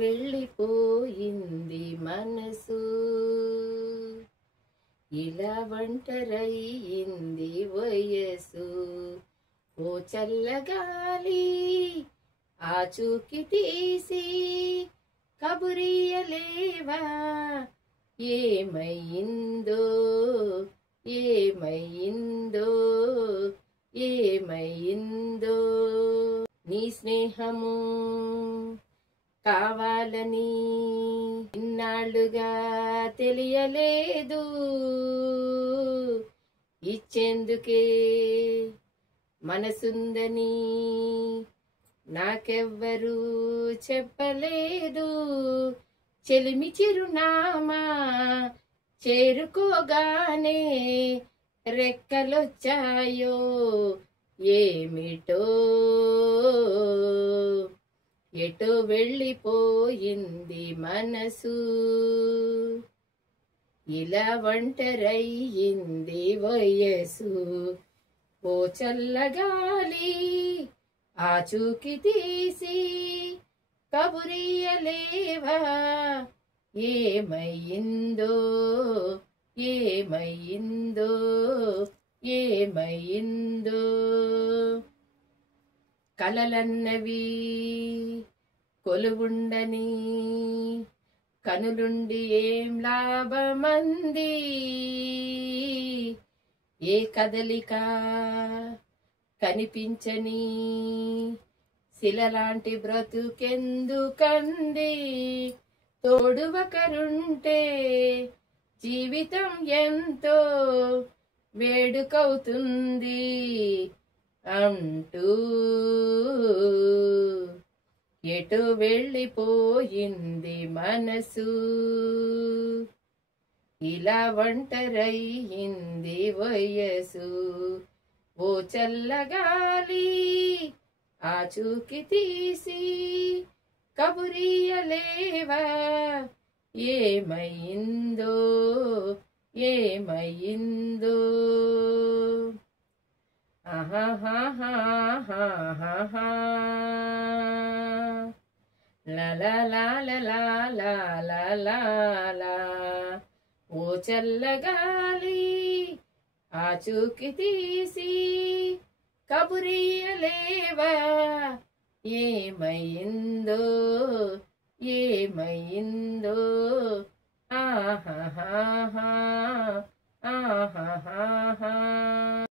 వెళ్ళిపోయింది మనసు, ఇలా ఒంటరయింది వయసు. ఓ చల్లగాలి ఆచూకి తీసి కబురియలేవా, ఏమైందో ఏమైందో ఏమైందో. నీ స్నేహము కావాలని ఇన్నాళ్ళుగా తెలియలేదు, ఇచ్చేందుకే మనసుందని నాకెవ్వరూ చెప్పలేదు. చెలిమి చిరునామా చేరుకోగానే రెక్కలొచ్చాయో ఏమిటో, ఎటో వెళ్ళిపోయింది మనసు, ఇలా ఒంటరయ్యింది వయసు. ఓ చల్లగాలి ఆచూకి తీసి కబురియలేవా, ఏమైందో ఏమైందో ఏమైందో. కలలన్నవి కొలువుండని కనులుండి ఏం లాభమంది, ఏ కదలిక కనిపించని శిలలాంటి బ్రతుకెందుకంది. తోడు ఒకరుంటే జీవితం ఎంతో వేడుకవుతుంది అంటూ ఎటు వెళ్ళిపోయింది మనసు, ఇలా ఒంటరయ్యింది వయసు. ఓ చల్లగాలి ఆచూకి తీసి కబురియలేవా, ఏమైందో ఏమైందో. ఆహాహాహాహాహా లా లా లా లా లా లా లా లా. ఓ చల్లగాలి ఆచూకి తీసి కబురియలేవా, ఏమైందో ఏమైందో. ఆహాహాహా ఆహాహాహా.